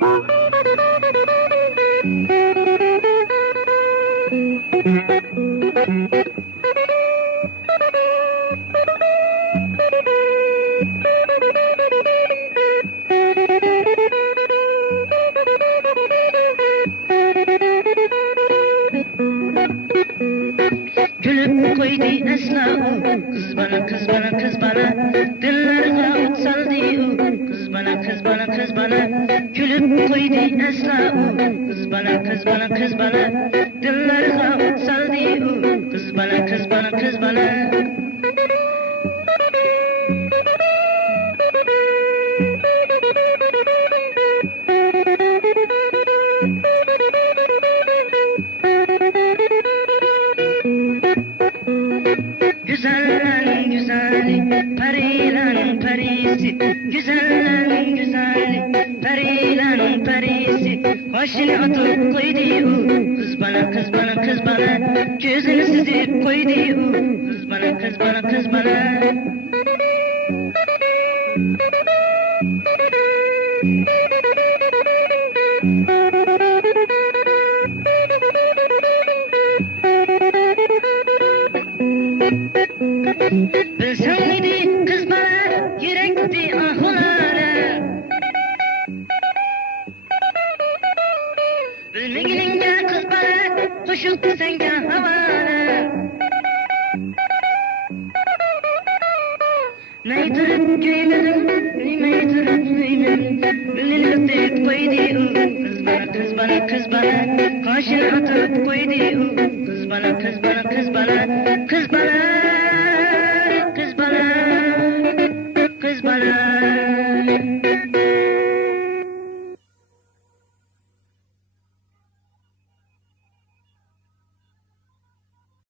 Gülüp koydu esla kız bana kız bana kız bana dillerine ot saldı kız bana kız bana kız bana gülüp koydu esla kız bana kız bana kız bana dillerine ot saldı kız bana kız bana kız bana. Güzellerin güzeli, perilerin perisi, güzellerin güzeli, perilerin perisi, başını atıp koydu, kız bana kız bana kız bana, gözünü süzüp koydu, kız bana kız bana kız bana. Bilsen miydi kız bana yürekti ahulana. Bilmeginince kız bana hoşuldu senge havana. Neytirip giymedim, neytirip giymedim. Bilinlik koydu kız bana kız bana kız bana. Kaşını atıp koydu kız bana kız bana kız bana kız bana. Kız bana, kız bana.